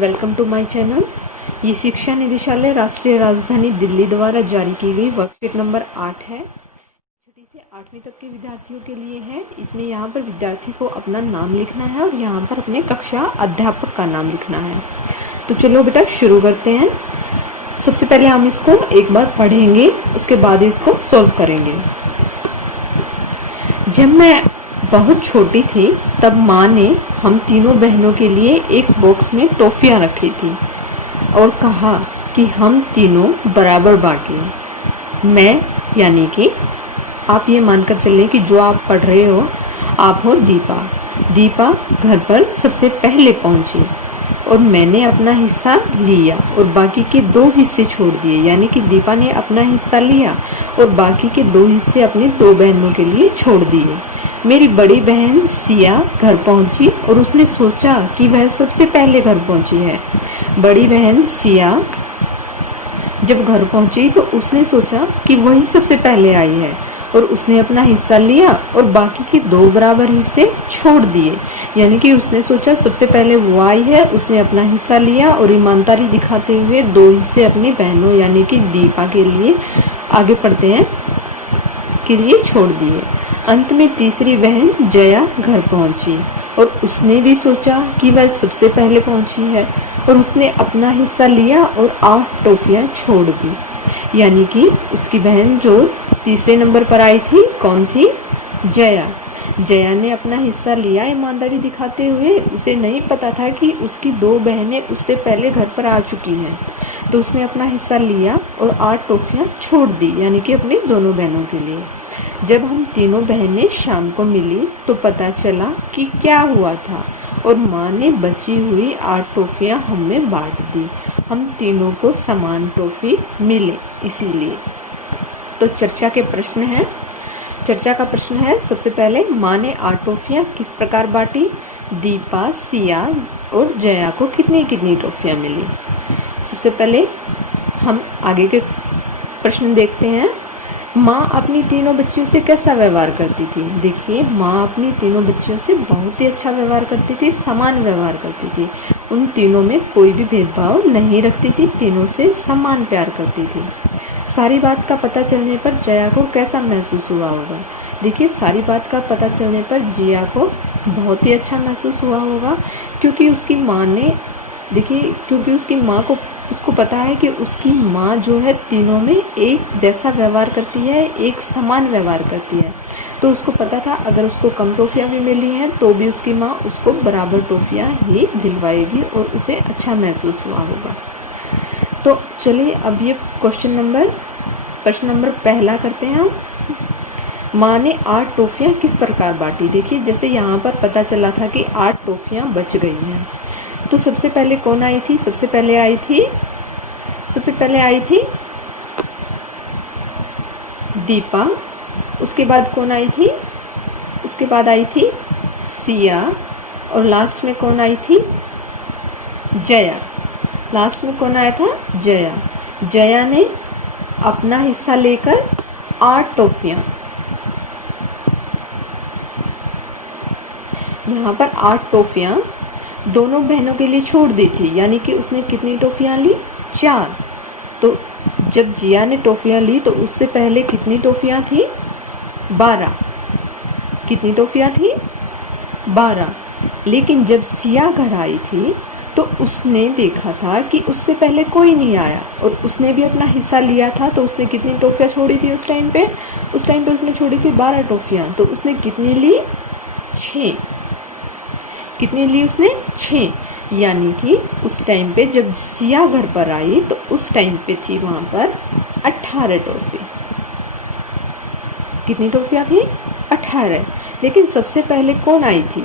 Welcome to my channel. ये शिक्षा निदेशालय राष्ट्रीय राजधानी दिल्ली द्वारा जारी की गई वर्कशीट नंबर 8 है। छठी से 8वीं तक के विद्यार्थियों के लिए है। इसमें यहाँ पर विद्यार्थी को अपना नाम लिखना है और यहाँ पर अपने कक्षा अध्यापक का नाम लिखना है। तो चलो बेटा शुरू करते हैं। सबसे पहले हम इसको एक बार पढ़ेंगे, उसके बाद इसको सॉल्व करेंगे। जब मैं बहुत छोटी थी तब माँ ने हम तीनों बहनों के लिए एक बॉक्स में टॉफियाँ रखी थी और कहा कि हम तीनों बराबर बांटें। मैं यानी कि आप ये मानकर चलें कि जो आप पढ़ रहे हो आप हो दीपा। दीपा घर पर सबसे पहले पहुंची और मैंने अपना हिस्सा लिया और बाकी के 2 हिस्से छोड़ दिए। यानी कि दीपा ने अपना हिस्सा लिया और बाकी के 2 हिस्से अपनी 2 बहनों के लिए छोड़ दिए। मेरी बड़ी बहन सिया घर पहुंची और उसने सोचा कि वह सबसे पहले घर पहुंची है। बड़ी बहन सिया जब घर पहुंची तो उसने सोचा कि वही सबसे पहले आई है और उसने अपना हिस्सा लिया और बाकी के 2 बराबर हिस्से छोड़ दिए। यानी कि उसने सोचा सबसे पहले वो आई है, उसने अपना हिस्सा लिया और ईमानदारी दिखाते हुए 2 हिस्से अपनी बहनों यानी कि दीपा के लिए आगे पढ़ते हैं के लिए छोड़ दिए। अंत में तीसरी बहन जया घर पहुंची और उसने भी सोचा कि वह सबसे पहले पहुंची है और उसने अपना हिस्सा लिया और 8 टॉफियां छोड़ दी। यानी कि उसकी बहन जो तीसरे नंबर पर आई थी कौन थी? जया। जया ने अपना हिस्सा लिया ईमानदारी दिखाते हुए। उसे नहीं पता था कि उसकी 2 बहनें उससे पहले घर पर आ चुकी हैं, तो उसने अपना हिस्सा लिया और 8 टॉफियां छोड़ दी यानी कि अपनी दोनों बहनों के लिए। जब हम तीनों बहनें शाम को मिली तो पता चला कि क्या हुआ था और माँ ने बची हुई 8 टॉफियां हमें बांट दी। हम तीनों को समान टॉफी मिले इसीलिए। तो चर्चा का प्रश्न है सबसे पहले माँ ने 8 टॉफियां किस प्रकार बांटी? दीपा, सिया और जया को कितनी कितनी टॉफियां मिली? सबसे पहले हम आगे के प्रश्न देखते हैं। माँ अपनी तीनों बच्चियों से कैसा व्यवहार करती थी? देखिए, माँ अपनी तीनों बच्चियों से बहुत ही अच्छा व्यवहार करती थी, समान व्यवहार करती थी। उन तीनों में कोई भी भेदभाव नहीं रखती थी, तीनों से समान प्यार करती थी। सारी बात का पता चलने पर जया को कैसा महसूस हुआ होगा? देखिए, सारी बात का पता चलने पर जया को बहुत ही अच्छा महसूस हुआ होगा क्योंकि उसकी माँ को उसको पता है कि उसकी माँ जो है तीनों में एक जैसा व्यवहार करती है, एक समान व्यवहार करती है। तो उसको पता था अगर उसको कम टॉफियाँ भी मिली हैं तो भी उसकी माँ उसको बराबर टॉफियाँ ही दिलवाएगी और उसे अच्छा महसूस हुआ होगा। तो चलिए अब ये प्रश्न नंबर पहला करते हैं हम। माँ ने 8 टॉफियाँ किस प्रकार बांटी? देखिए, जैसे यहाँ पर पता चला था कि 8 टॉफियाँ बच गई हैं, तो सबसे पहले कौन आई थी? सबसे पहले आई थी दीपा। उसके बाद कौन आई थी? उसके बाद आई थी सिया और लास्ट में कौन आई थी? जया। लास्ट में कौन आया था? जया। जया ने अपना हिस्सा लेकर 8 टॉफियां, यहाँ पर 8 टॉफियां दोनों बहनों के लिए छोड़ दी थी। यानी कि उसने कितनी टॉफियां ली? 4। तो जब जिया ने टॉफियां ली तो उससे पहले कितनी टॉफियां थी? 12। कितनी टॉफियां थी? 12। लेकिन जब सिया घर आई थी तो उसने देखा था कि उससे पहले कोई नहीं आया और उसने भी अपना हिस्सा लिया था। तो उसने कितनी टॉफियां छोड़ी थी उस टाइम पे उसने छोड़ी थी 12 टॉफियां। तो उसने कितनी ली? 6। कितनी ली उसने? 6। यानी कि उस टाइम पे जब सिया घर पर आई तो उस टाइम पे थी वहां पर 18 टॉफी। कितनी टॉफियां थी? 18। लेकिन सबसे पहले कौन आई थी?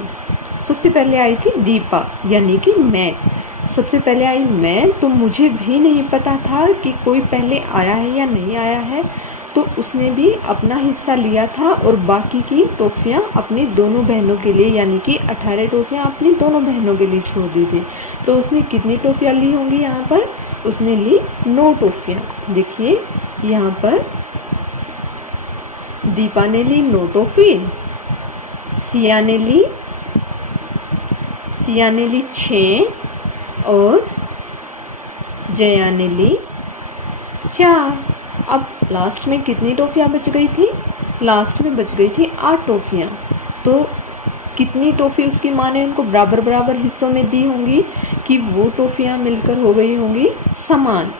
सबसे पहले आई थी दीपा, यानी कि मैं। सबसे पहले आई मैं, तो मुझे भी नहीं पता था कि कोई पहले आया है या नहीं आया है। तो उसने भी अपना हिस्सा लिया था और बाकी की टॉफियाँ अपनी दोनों बहनों के लिए यानी कि 18 टॉफियाँ अपनी दोनों बहनों के लिए छोड़ दी थी। तो उसने कितनी टॉफियाँ ली होंगी? यहाँ पर उसने ली 9 टॉफियाँ। देखिए, यहाँ पर दीपा ने ली 9 टॉफी, सिया ने ली 6, और जया ने ली 4। अब लास्ट में कितनी टॉफियाँ बच गई थी? लास्ट में बच गई थी 8 टॉफियाँ। तो कितनी टॉफ़ी उसकी माँ ने उनको बराबर बराबर हिस्सों में दी होंगी कि वो टॉफियाँ मिलकर हो गई होंगी समान।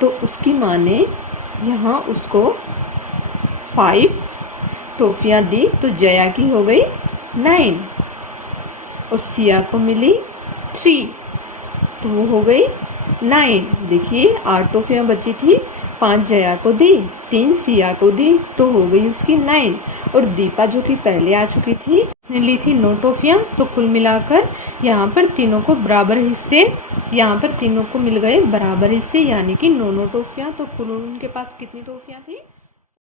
तो उसकी माँ ने यहाँ उसको 5 टॉफियाँ दी, तो जया की हो गई 9 और सिया को मिली 3, तो वो हो गई 9। देखिए 8 टॉफियाँ बची थी, 5 जया को दी, 3 सिया को दी, तो हो गई उसकी 9। और दीपा जो कि पहले आ चुकी थी, उसने ली थी 9 टॉफियाँ। तो कुल मिलाकर यहाँ पर तीनों को बराबर हिस्से, यहाँ पर तीनों को मिल गए बराबर हिस्से, यानी कि 9 टॉफियाँ। तो कुल उनके पास कितनी टॉफियाँ थी?